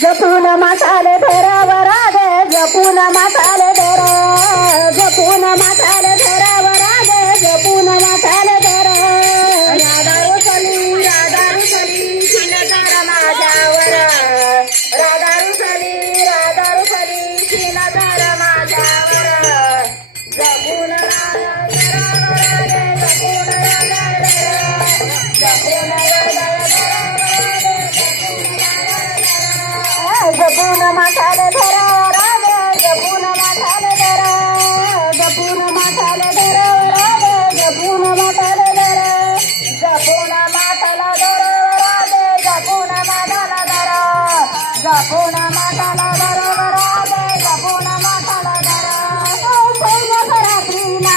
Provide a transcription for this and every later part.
जपून माठाले धरावर आगे जपून माठाले धर जपून माठाले धरावर आगे जपून माठाले धर राधा रुसली शिनदार माझ्यावर राधा रुसली शिनदार माझ्यावर जपून जपून माठाले धरावर आगे जपून माठाले धर जपून माठाले धरावर आगे जपून माठाले धर जपून माठाला धरावर आगे जपून माठाला धर जपून माठाला धरावर आगे जपून माठाला धर पहिल्या रात्रीला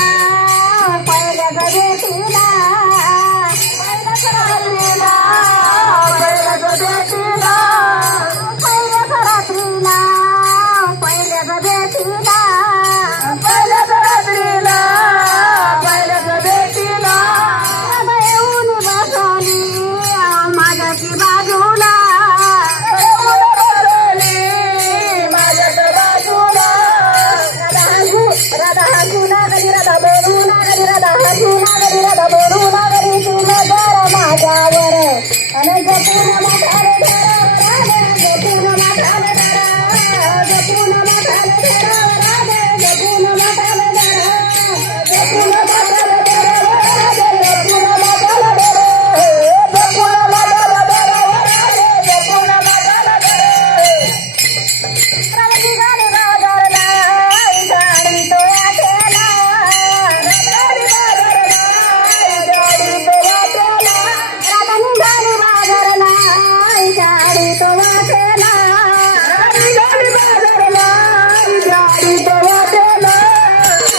पहिल्या गजेटीला पहिल्या रात्रीला पहिल्या गजेटीला पहिल्या गजेटीला पहिल्या रात्रीला पहिल्या गजेटीला येऊन बसली माझ्याची बाजूला माझ्याच्या बाजूला राधा हसू लागली राधा बोलू लागली राधा हसू लागली राधा बोलू लागली तुला जर माझ्यावर आणि जपून माठाले धरावर जपून माठाले धरा जपून माठाले धरावर आगे जपून माठाले धरा जपून माठाले धरावर आगे जपून माठाले धरा जपून माठाले धरावर आगे जपून माठाले धरा राधाची गाडी बाजारला गाडी तो वाटेला गाडी बाजारला गाडी तो वाटेला राधानी गाडी बाजारला गाडी तो वाटेला गाडी बाजारला गाडी तो वाटेला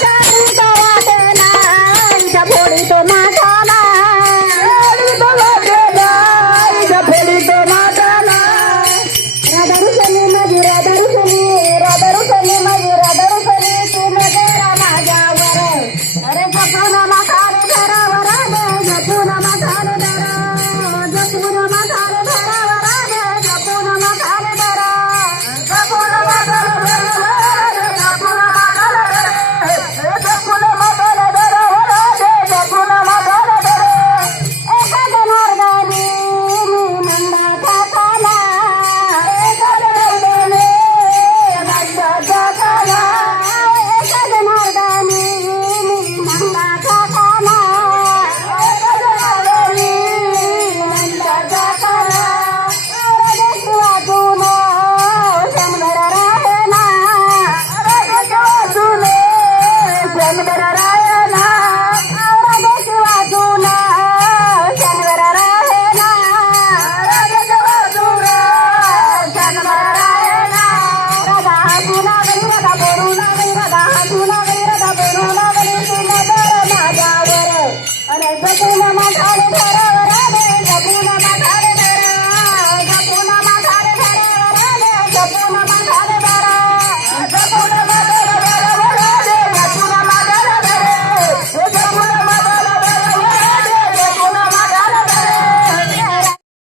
गाडी तो वाटेला इजा फोडी तो माठाला गाडी तो वाटेला इजा फोडी तो माठाला राधा रुसली माझी राधा रुसली राधा रुसली माझी राधा रुसली तुला जरा माझ्यावर अरे जपून माठाले धरावर आगे जपून माठाले धर जपून माठाले धरावर आगे जपून माठाले धर जपून माठाले धरावर जपून माठाले धर जपून माठाले धरावर आगे जपून माठाले धर एका जनार्दनी नंदाचा काला एका जनार्दनी नंदाचा काला एका जनार्दनी नंदाचा काला एका जनार्दनी नंदाचा काला राजेश वाजून शंभर रायना राजेश वाजून शंभर रायना राजेश वाजून शंभर रायना राजेश वाजून शंभर रायना राधा हसू लागली राधा बोलू लागली राधा हसू लागली राधा बोलू लागली तुला जर माझ्यावर अरे जपून माठाले धरावर आगे जपून माठाले धर जपून माठाले धरावर आगे जपून माठाले धर जपून माठाले धरावर आगे जपून माठाले धर जपून माठाले धरावर आगे जपून माठाले धर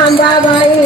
अंबाबाई